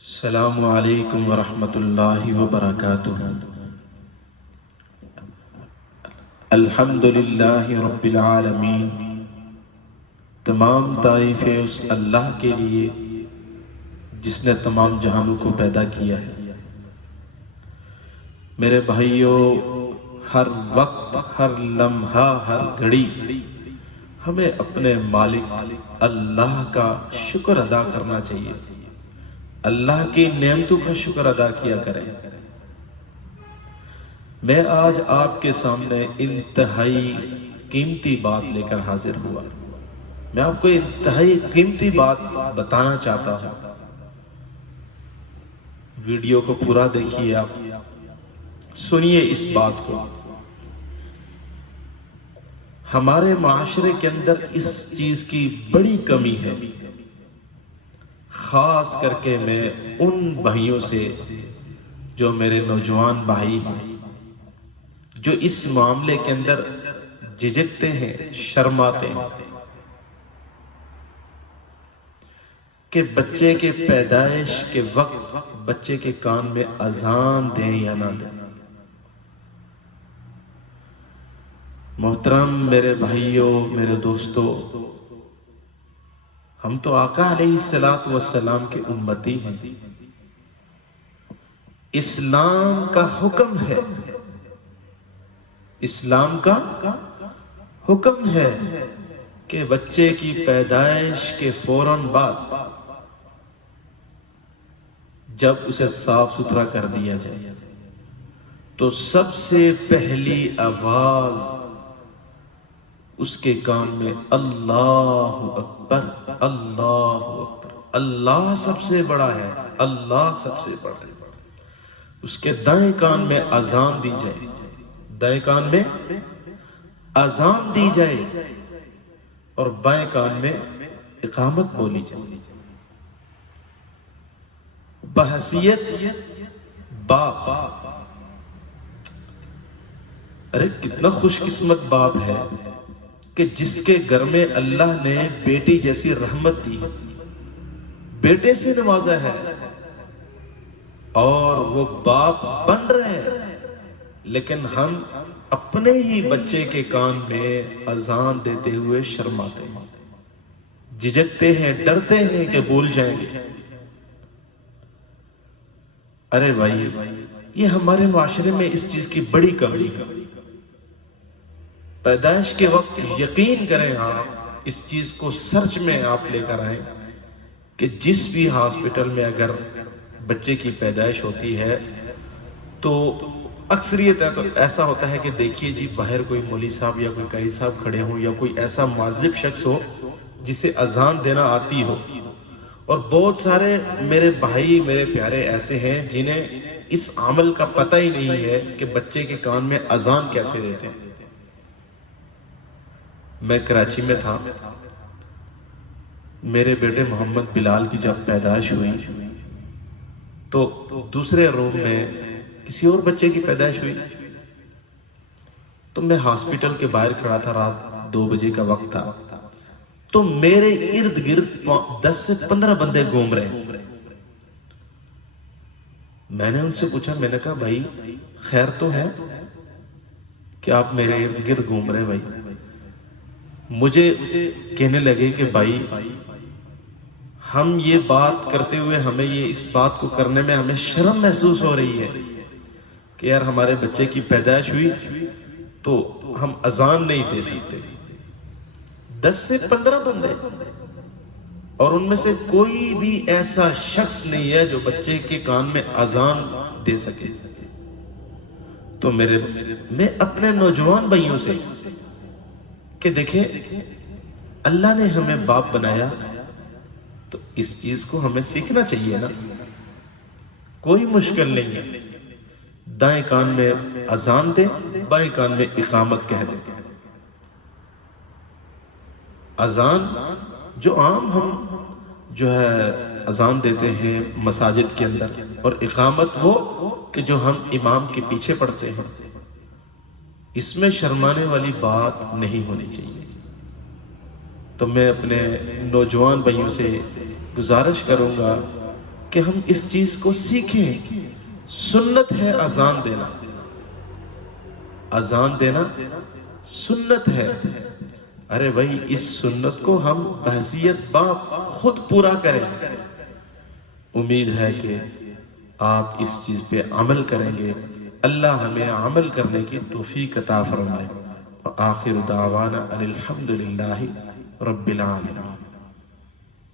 السلام علیکم ورحمۃ اللہ وبرکاتہ۔ الحمد للہ رب العالمین، تمام تعریفیں اس اللہ کے لیے جس نے تمام جہانوں کو پیدا کیا ہے۔ میرے بھائیوں، ہر وقت، ہر لمحہ، ہر گھڑی ہمیں اپنے مالک اللہ کا شکر ادا کرنا چاہیے، اللہ کی نعمتوں کا شکر ادا کیا کریں۔ میں آج آپ کے سامنے انتہائی قیمتی بات لے کر حاضر ہوا۔ میں آپ کو انتہائی قیمتی بات بتانا چاہتا ہوں۔ ویڈیو کو پورا دیکھیے، آپ سنیے اس بات کو۔ ہمارے معاشرے کے اندر اس چیز کی بڑی کمی ہے، خاص کر کے میں ان بھائیوں سے جو میرے نوجوان بھائی ہیں، جو اس معاملے کے اندر جھجکتے ہیں، شرماتے ہیں کہ بچے کے پیدائش کے وقت بچے کے کان میں اذان دیں یا نہ دیں۔ محترم میرے بھائیوں، میرے دوستوں، ہم تو آقا علیہ السلام کے امتی ہیں۔ اسلام کا حکم ہے، اسلام کا حکم ہے کہ بچے کی پیدائش کے فوراً بعد جب اسے صاف ستھرا کر دیا جائے تو سب سے پہلی آواز اس کے کان میں اللہ اکبر، اللہ اکبر، اللہ سب سے بڑا ہے، اللہ سب سے بڑا ہے۔ اس کے دائیں کان میں اذان دی جائے، دائیں کان میں اذان دی جائے اور بائیں کان میں اقامت بولی جائے۔ بحیثیت باپ، ارے کتنا خوش قسمت باپ ہے کہ جس کے گھر میں اللہ نے بیٹی جیسی رحمت دی ہے، بیٹے سے نوازا ہے، اور وہ باپ بن رہے ہیں، لیکن ہم اپنے ہی بچے کے کان میں اذان دیتے ہوئے شرماتے ہیں، جھجکتے ہیں، ڈرتے ہیں کہ بھول جائیں گے۔ ارے بھائی، یہ ہمارے معاشرے میں اس چیز کی بڑی کمی ہے۔ پیدائش کے وقت یقین کریں، آپ اس چیز کو سرچ میں آپ لے کر آئیں کہ جس بھی ہاسپٹل میں اگر بچے کی پیدائش ہوتی ہے تو اکثریت ہے تو ایسا ہوتا ہے کہ دیکھیے جی باہر کوئی مولوی صاحب یا کوئی قاری صاحب کھڑے ہوں یا کوئی ایسا معذب شخص ہو جسے اذان دینا آتی ہو، اور بہت سارے میرے بھائی، میرے پیارے ایسے ہیں جنہیں اس عمل کا پتہ ہی نہیں ہے کہ بچے کے کان میں اذان کیسے دیتے ہیں۔ میں کراچی میں تھا، میرے بیٹے محمد بلال کی جب پیدائش ہوئی تو دوسرے روم میں کسی اور بچے کی پیدائش ہوئی، تو میں ہاسپٹل کے باہر کھڑا تھا، رات 2 بجے کا وقت تھا، تو میرے ارد گرد 10 سے 15 بندے گھوم رہے ہیں۔ میں نے ان سے پوچھا، میں نے کہا بھائی خیر تو ہے کہ آپ میرے ارد گرد گھوم رہے ہیں؟ بھائی مجھے کہنے لگے کہ بھائی ہم یہ بات کرتے ہوئے، ہمیں یہ اس بات کو کرنے میں ہمیں شرم محسوس ہو رہی ہے کہ یار ہمارے بچے کی پیدائش ہوئی تو ہم اذان نہیں دے سکتے۔ 10 سے 15 بندے، اور ان میں سے کوئی بھی ایسا شخص نہیں ہے جو بچے کے کان میں اذان دے سکے۔ تو میں اپنے نوجوان بھائیوں سے کہ دیکھیں اللہ نے ہمیں باپ بنایا تو اس چیز کو ہمیں سیکھنا چاہیے نا، کوئی مشکل نہیں ہے۔ دائیں کان میں اذان دے، بائیں کان میں اقامت کہہ دے۔ اذان جو عام ہم جو ہے اذان دیتے ہیں مساجد کے اندر، اور اقامت وہ کہ جو ہم امام کے پیچھے پڑھتے ہیں، اس میں شرمانے والی بات نہیں ہونی چاہیے۔ تو میں اپنے نوجوان بھائیوں سے گزارش کروں گا کہ ہم اس چیز کو سیکھیں. سنت ہے اذان دینا، اذان دینا سنت ہے. ارے بھائی اس سنت کو ہم بحیثیت باپ خود پورا کریں. امید ہے کہ آپ اس چیز پہ عمل کریں گے. اللہ ہمیں عمل کرنے کی توفیق عطا فرمائے. وآخر دعوانا ان الحمد للہ رب العالمین.